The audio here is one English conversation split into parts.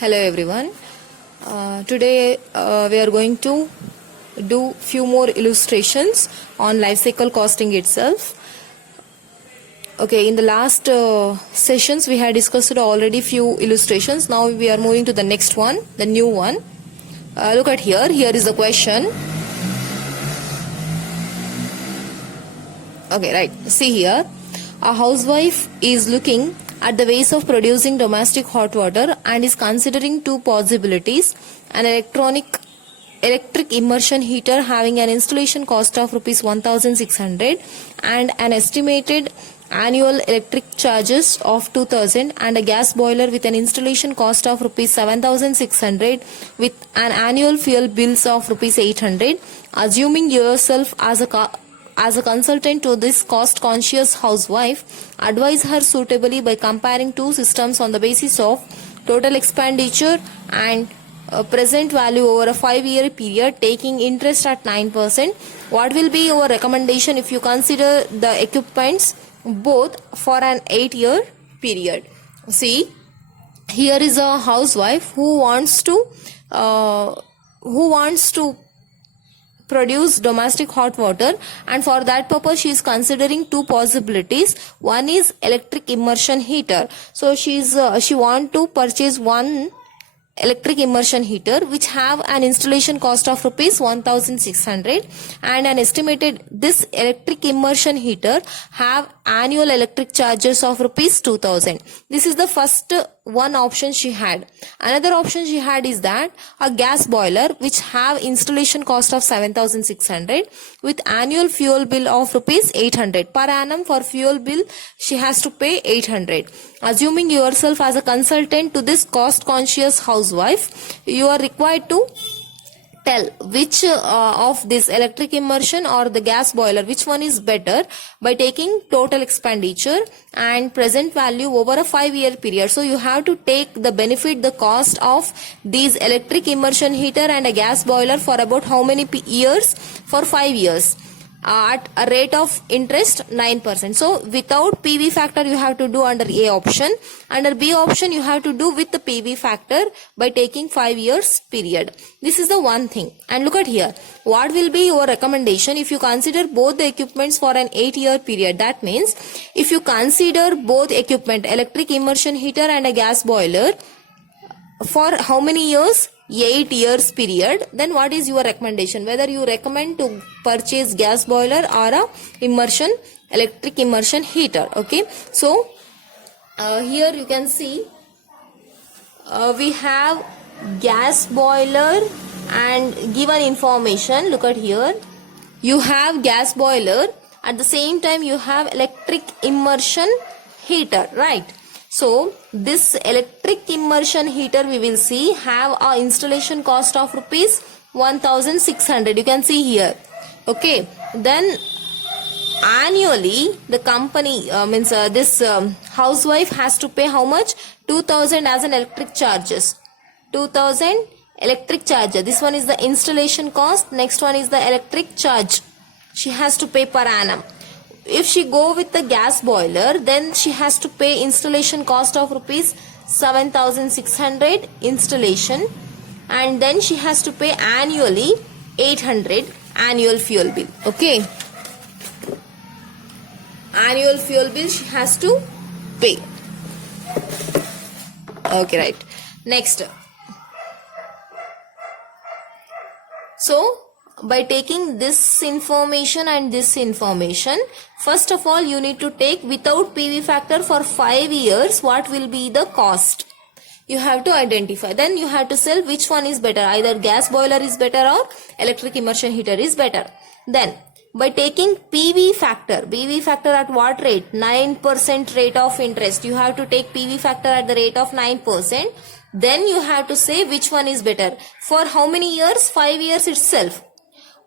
Hello everyone. Today we are going to do few more illustrations on life cycle costing itself. Okay, in the last sessions we had discussed already few illustrations. Now we are moving to the next one, the new one. Look at here. Here is the question. Okay, right. See here. A housewife is looking at the ways of producing domestic hot water and is considering two possibilities: an electric immersion heater having an installation cost of rupees 1600 and an estimated annual electric charges of 2000, and a gas boiler with an installation cost of rupees 7600 with an annual fuel bills of rupees 800. Assuming yourself as a consultant to this cost-conscious housewife, advise her suitably by comparing two systems on the basis of total expenditure and present value over a 5-year period, taking interest at 9%. What will be your recommendation if you consider the equipments both for an 8-year period? See, here is a housewife who wants to produce domestic hot water, and for that purpose she is considering two possibilities. One is electric immersion heater. So she want to purchase one electric immersion heater which have an installation cost of rupees 1600 and an estimated this electric immersion heater have annual electric charges of rupees 2000. This is the first one option she had. Another option she had is that a gas boiler which have installation cost of 7600 with annual fuel bill of rupees 800 per annum. For fuel bill she has to pay 800. Assuming yourself as a consultant to this cost conscious housewife, you are required to tell which of this electric immersion or the gas boiler, which one is better, by taking total expenditure and present value over a 5-year period. So you have to take the benefit, the cost of these electric immersion heater and a gas boiler for about how many years? For 5 years. At a rate of interest 9%. So without PV factor you have to do under A option. Under B option you have to do with the PV factor by taking 5 years period. This is the one thing. And look at here. What will be your recommendation if you consider both the equipments for an 8-year period? That means if you consider both equipment, electric immersion heater and a gas boiler, for how many years? 8 years period. Then what is your recommendation? Whether you recommend to purchase gas boiler or a electric immersion heater. Okay. So here you can see we have gas boiler and given information. Look at here. You have gas boiler. At the same time you have electric immersion heater, right? So this electric immersion heater we will see have a installation cost of rupees 1600. You can see here. Okay. Then annually the company this housewife has to pay how much? 2000 as an electric charges. 2000 electric charge. This one is the installation cost. Next one is the electric charge she has to pay per annum. If she go with the gas boiler, then she has to pay installation cost of rupees 7600 installation, and then she has to pay annually 800 annual fuel bill. Okay. Annual fuel bill she has to pay. Okay, right. Next. So by taking this information and this information, first of all you need to take without PV factor for 5 years what will be the cost. You have to identify. Then you have to sell which one is better. Either gas boiler is better or electric immersion heater is better. Then by taking PV factor at what rate? 9% rate of interest. You have to take PV factor at the rate of 9%. Then you have to say which one is better. For how many years? 5 years itself.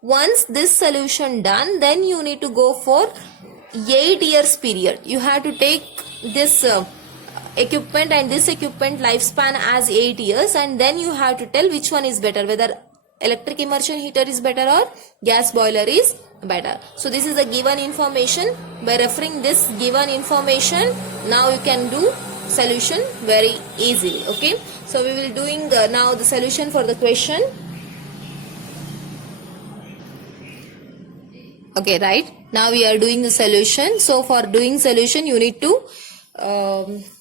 Once this solution done, then you need to go for 8 years period. You have to take this equipment and this equipment lifespan as 8 years, and then you have to tell which one is better, whether electric immersion heater is better or gas boiler is better. So this is the given information. By referring this given information, now you can do solution very easily. Okay, so we will doing now the solution for the question. Okay, right, now we are doing the solution. So for doing solution you need to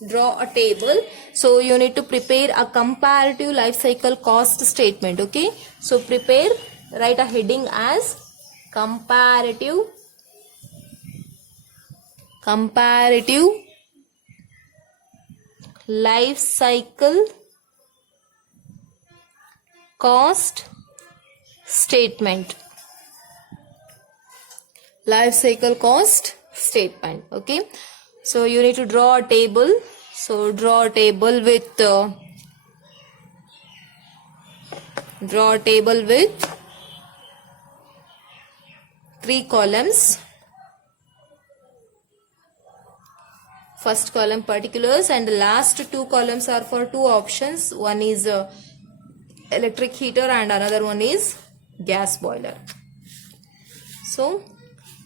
draw a table. So you need to prepare a comparative life cycle cost statement. Okay, so prepare, write a heading as comparative life cycle cost statement. Life cycle cost statement. Okay, so you need to draw a table. So draw a table with 3 columns. First column particulars and the last 2 columns are for 2 options. One is electric heater and another one is gas boiler. So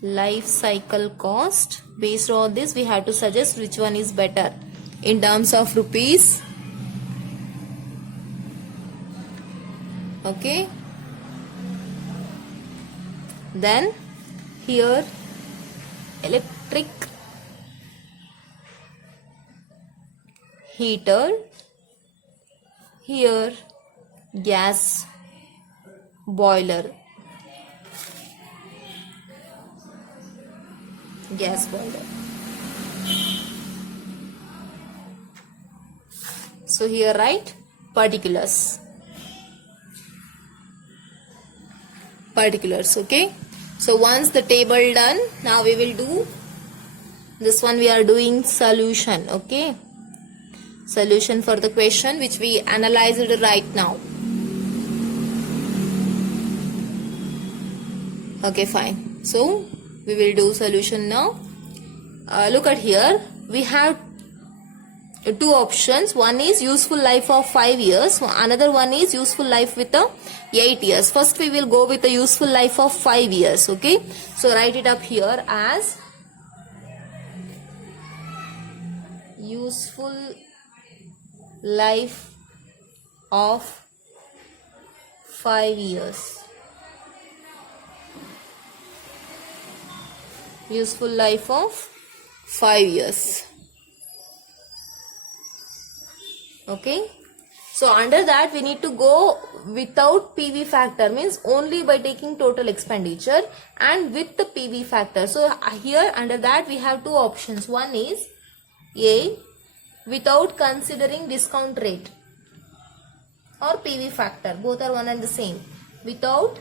life cycle cost, based on this we have to suggest which one is better in terms of rupees. Okay, then here electric heater, here gas boiler. So here write particulars. Okay, so once the table done, now we will do this one. We are doing solution. Okay, solution for the question which we analyzed right now. Okay, fine. So we will do solution now. Look at here, we have 2 options. One is useful life of 5 years, another one is useful life with 8 years. First we will go with the useful life of 5 years. Okay, so write it up here as useful life of 5 years. Useful life of 5 years. Okay, so under that we need to go without PV factor, means only by taking total expenditure, and with the PV factor. So here under that we have 2 options. One is A, without considering discount rate, or PV factor, both are one and the same. Without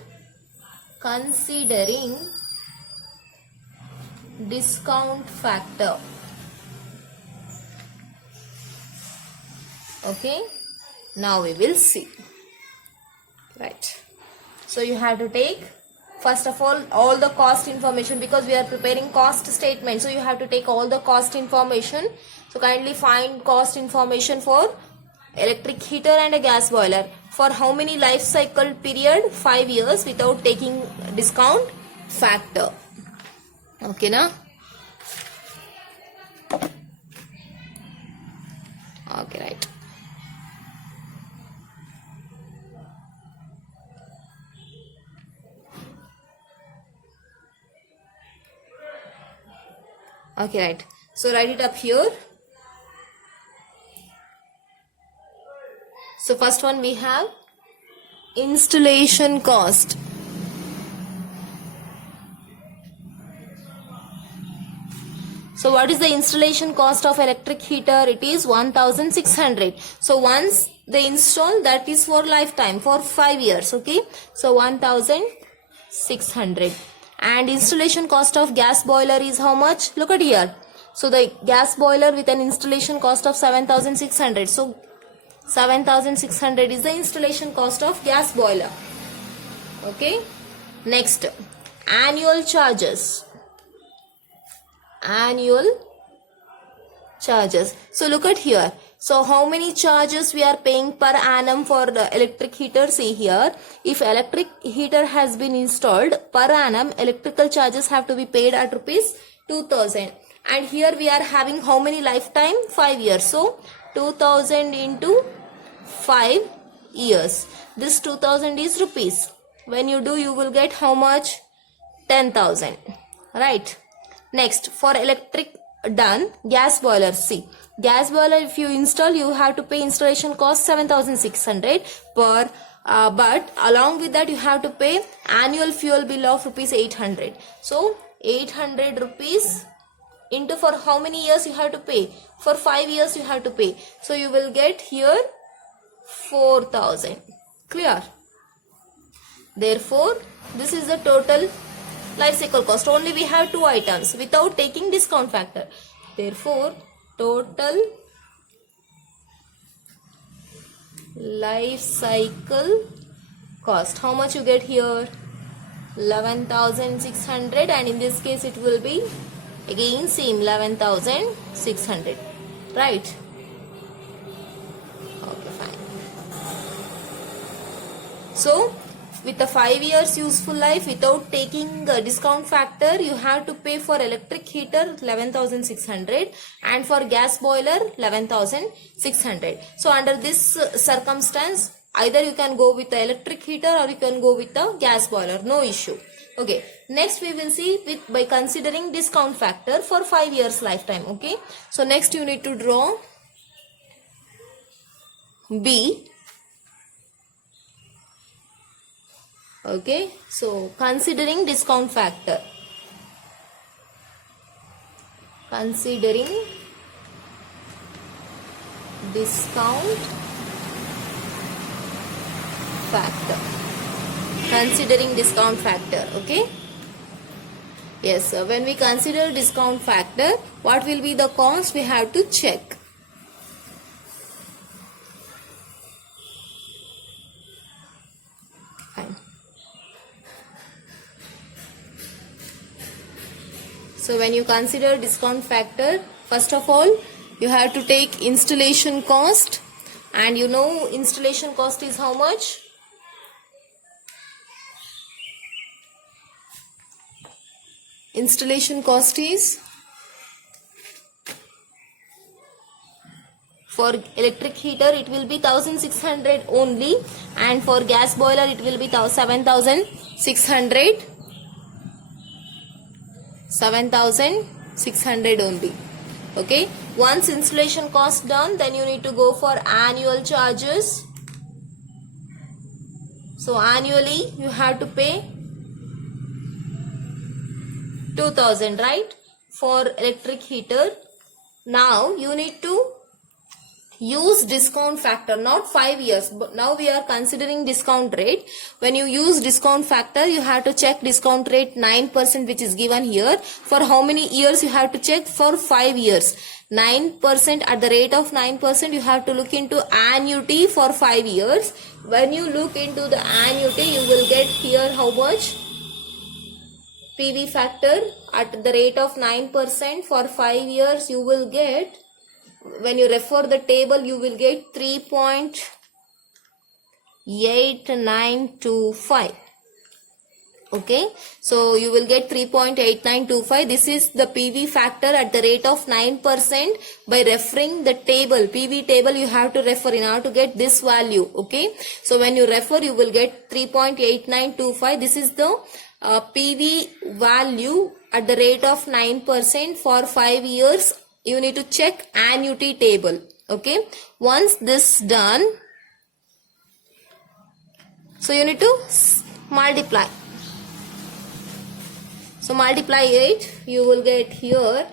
considering discount factor. Okay, now we will see. Right, so you have to take first of all the cost information, because we are preparing cost statement, so you have to take all the cost information. So kindly find cost information for electric heater and a gas boiler. For how many life cycle period? 5 years without taking discount factor. Okay, na? Okay, right. Okay, right. So write it up here. So first one we have installation cost. So what is the installation cost of electric heater? It is 1600. So once they install, that is for lifetime, for 5 years. Okay, so 1600. And installation cost of gas boiler is how much? Look at here. So the gas boiler with an installation cost of 7600. So 7600 is the installation cost of gas boiler. Okay, next, annual charges. So look at here. So how many charges we are paying per annum for the electric heater? See here, if electric heater has been installed, per annum electrical charges have to be paid at rupees 2000. and here we are having how many lifetime? 5 years. So 2000 into 5 years. This 2000 is rupees. When you do, you will get how much? 10,000. Right. Next, for electric done, gas boiler. See, gas boiler if you install, you have to pay installation cost 7,600 per. But along with that, you have to pay annual fuel bill of rupees 800. So 800 rupees into for how many years you have to pay? For 5 years you have to pay. So you will get here 4,000. Clear? Therefore, this is the total life cycle cost. Only we have two items without taking discount factor. Therefore, total life cycle cost. How much you get here? 11,600, and in this case it will be again same 11,600. Right? Okay, fine. So with the 5 years useful life without taking discount factor, you have to pay for electric heater 11,600 and for gas boiler 11,600. So under this circumstance, either you can go with the electric heater or you can go with the gas boiler, no issue. Okay, next we will see with by considering discount factor for 5 years lifetime. Okay, so next you need to draw B. Okay, so considering discount factor. Considering discount factor. Considering discount factor. Okay. Yes, so when we consider discount factor, what will be the cost? We have to check. Fine. So when you consider discount factor, first of all, you have to take installation cost, and you know installation cost is how much? Installation cost is, for electric heater it will be 1,600 only, and for gas boiler it will be 7,600. 7,600 only. Okay, once installation cost done, then you need to go for annual charges. So annually you have to pay 2,000, right, for electric heater. Now you need to use discount factor, not 5 years, but now we are considering discount rate. When you use discount factor, you have to check discount rate 9%, which is given here. For how many years you have to check? For 5 years. 9%, at the rate of 9%, you have to look into annuity for 5 years. When you look into the annuity, you will get here how much? PV factor at the rate of 9% for 5 years, you will get, when you refer the table, you will get 3.8925. Okay, so you will get 3.8925. This is the PV factor at the rate of 9%. By referring the table, PV table, you have to refer in order to get this value. Okay, so when you refer, you will get 3.8925. This is the PV value at the rate of 9% for 5 years. You need to check annuity table. Okay, once this done, so you need to multiply. So multiply it, you will get here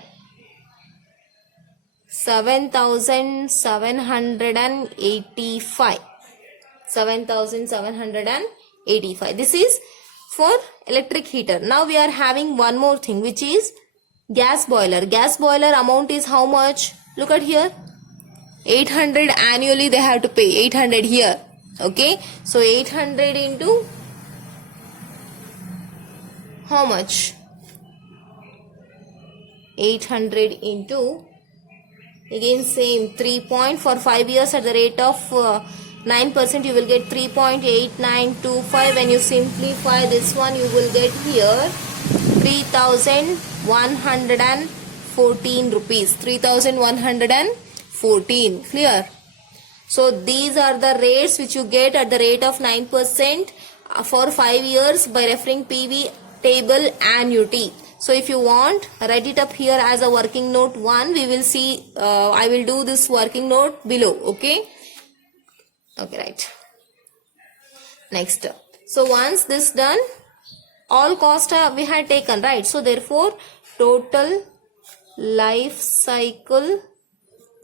7,785. 7,785. This is for electric heater. Now we are having one more thing, which is gas boiler. Gas boiler amount is how much? Look at here. 800 annually they have to pay. 800 here. Okay. So 800 into how much? 800 into, again same 3 for 5 years at the rate of 9%, you will get 3.8925. When you simplify this one, you will get here 3,114 14 rupees. 3,114. Clear? So these are the rates which you get at the rate of 9% for 5 years by referring PV table annuity. So if you want, write it up here as a working note 1. We will see, I will do this working note below. Okay? Okay, right. Next. So once this done, all cost we had taken, right? So therefore, total life cycle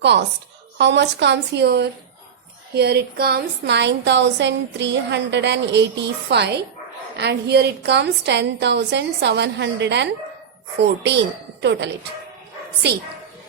cost. How much comes here? Here it comes 9,385 and here it comes 10,714. Total it. See,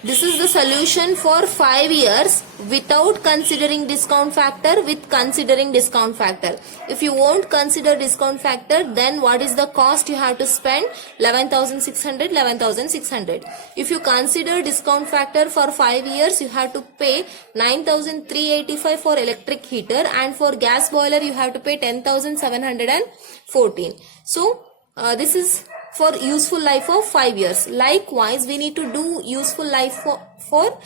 this is the solution for 5 years without considering discount factor, with considering discount factor. If you won't consider discount factor, then what is the cost you have to spend? 11,600, 11,600. If you consider discount factor for 5 years, you have to pay 9,385 for electric heater, and for gas boiler you have to pay 10,714. So this is for useful life of 5 years. Likewise, we need to do useful life for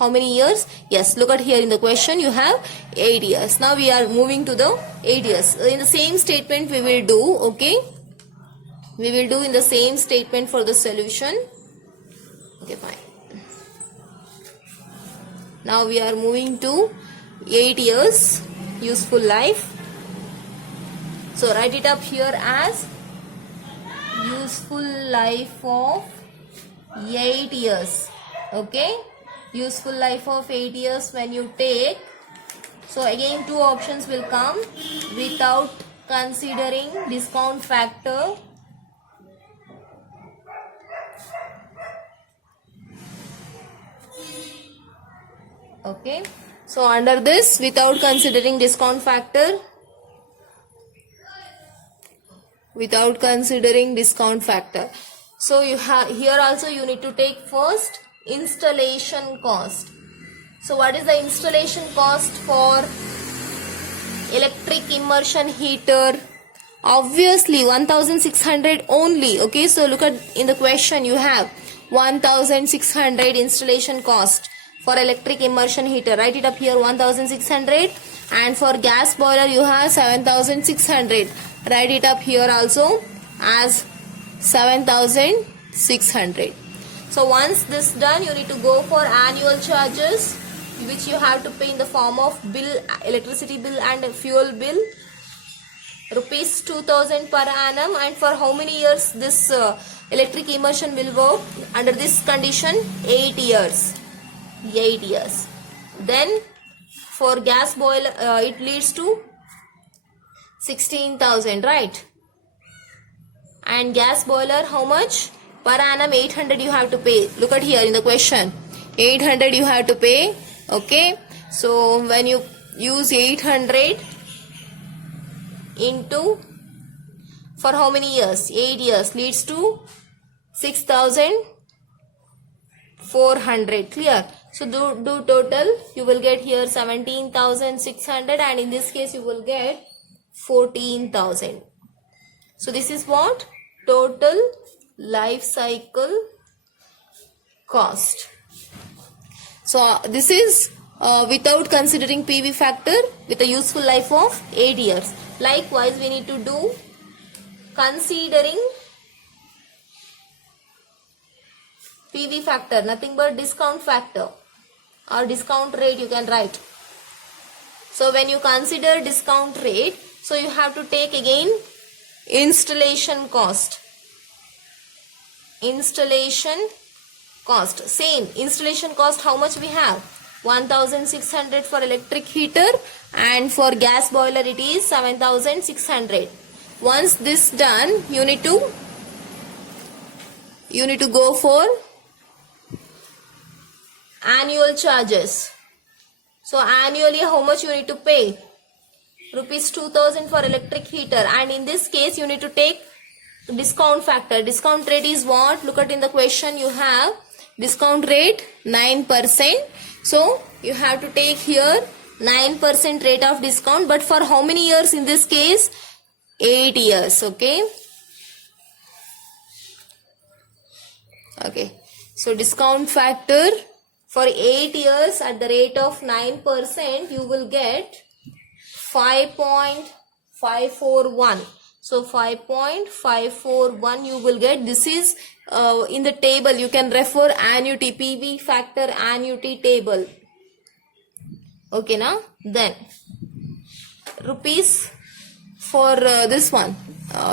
how many years? Yes, look at here in the question you have 8 years. Now we are moving to the 8 years. In the same statement we will do, okay? We will do in the same statement for the solution. Okay, fine. Now we are moving to 8 years useful life. So write it up here as useful life of 8 years. Okay, useful life of 8 years when you take. So again 2 options will come: without considering discount factor, okay. So under this, without considering discount factor, without considering discount factor. So you have here also you need to take first installation cost. So what is the installation cost for electric immersion heater? Obviously 1,600 only. Okay, so look at in the question you have 1,600 installation cost for electric immersion heater. Write it up here 1,600, and for gas boiler you have 7,600. Write it up here also as 7,600. So once this done, you need to go for annual charges, which you have to pay in the form of bill, electricity bill and fuel bill, rupees 2,000 per annum. And for how many years this electric immersion will work under this condition? 8 years. 8 years. Then for gas boiler it leads to 16,000, right? And gas boiler how much? Per annum 800 you have to pay. Look at here in the question. 800 you have to pay. Okay. So when you use 800 into, for how many years? 8 years leads to 6,400. Clear? So do total. You will get here 17,600, and in this case you will get 14,000. So this is what? Total life cycle cost. So this is without considering PV factor with a useful life of 8 years. Likewise, we need to do considering PV factor, nothing but discount factor or discount rate you can write. So when you consider discount rate, so you have to take again installation cost. Installation cost. Same installation cost, how much we have? 1,600 for electric heater, and for gas boiler it is 7,600. Once this done, you need to go for annual charges. So annually how much you need to pay? Rupees 2,000 for electric heater, and in this case you need to take discount factor. Discount rate is what? Look at in the question you have discount rate 9%. So you have to take here 9% rate of discount, but for how many years in this case? 8 years. Okay. Okay, so discount factor for 8 years at the rate of 9%, you will get 5.541. So 5.541 you will get. This is in the table. You can refer annuity, PV factor annuity table. Okay, now then rupees for this one.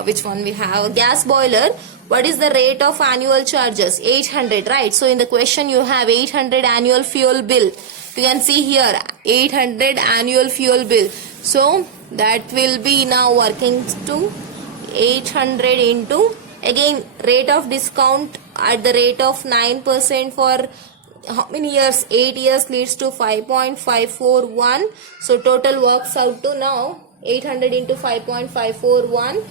Which one we have? A gas boiler. What is the rate of annual charges? 800, right? So in the question you have 800 annual fuel bill. You can see here 800 annual fuel bill. So that will be now working to 800 into, again, rate of discount at the rate of 9% for how many years? 8 years leads to 5.541. So total works out to now 800 into 5.541.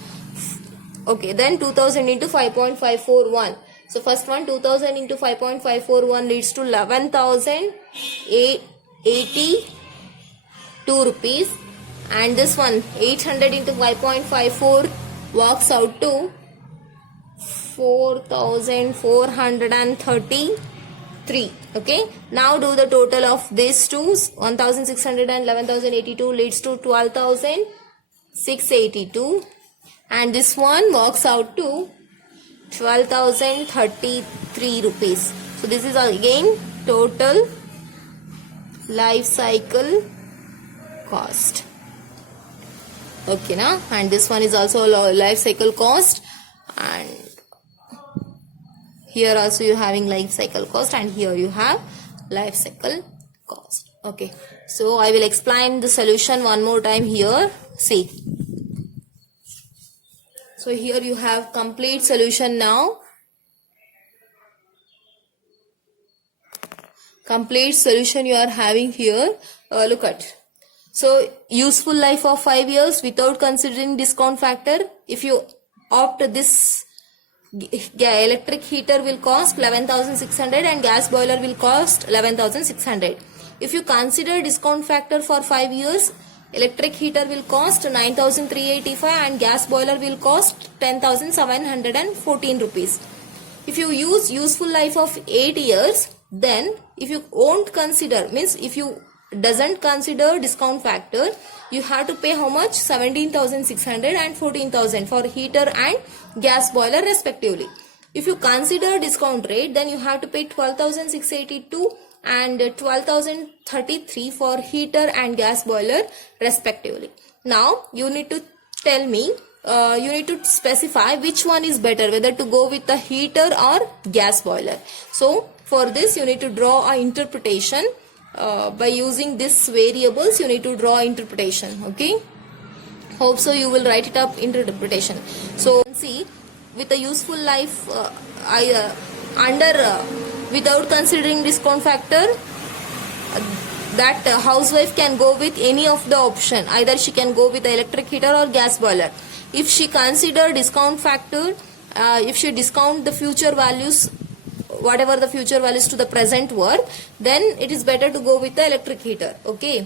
Okay, then 2000 into 5.541. So first one, 2000 into 5.541 leads to 11,082 rupees. And this one, 800 into 5.54 works out to 4,433. Okay, now do the total of these two. 1,600 and 11,082 leads to 12,682. And this one works out to 12,033 rupees. So this is again total life cycle cost. Okay, now, and this one is also life cycle cost, and here also you having life cycle cost, and here you have life cycle cost. Okay, so I will explain the solution one more time here. See. So here you have complete solution now. Complete solution you are having here. Look at. So useful life of 5 years without considering discount factor. If you opt this, electric heater will cost 11,600 and gas boiler will cost 11,600. If you consider discount factor for 5 years, electric heater will cost 9,385 and gas boiler will cost 10,714 rupees. If you use useful life of 8 years, then if you won't consider, means if you doesn't consider discount factor, you have to pay how much? 17,600 and 14,000 for heater and gas boiler respectively. If you consider discount rate, then you have to pay 12,682 and 12,033 for heater and gas boiler respectively. Now you need to tell me, you need to specify which one is better, whether to go with the heater or gas boiler. So for this you need to draw a interpretation. By using these variables you need to draw interpretation. Okay, hope so you will write it up interpretation. So see, with the useful life without considering discount factor, that housewife can go with any of the option. Either she can go with the electric heater or gas boiler. If she consider discount factor, if she discount the future values, whatever the future values to the present worth, then it is better to go with the electric heater. Okay,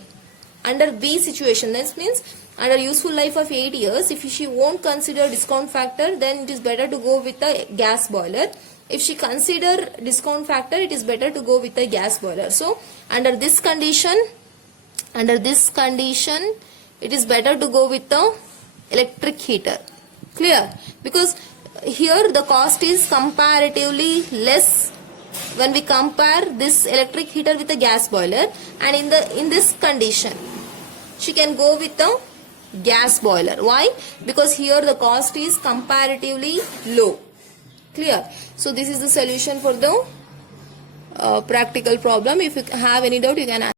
under B situation, this means under useful life of 8 years, if she won't consider discount factor, then it is better to go with the gas boiler. If she consider discount factor, it is better to go with the gas boiler. So under this condition, it is better to go with the electric heater. Clear? Because here the cost is comparatively less when we compare this electric heater with the gas boiler, and in this condition she can go with the gas boiler. Why? Because here the cost is comparatively low. Clear? So this is the solution for the practical problem. If you have any doubt, you can ask.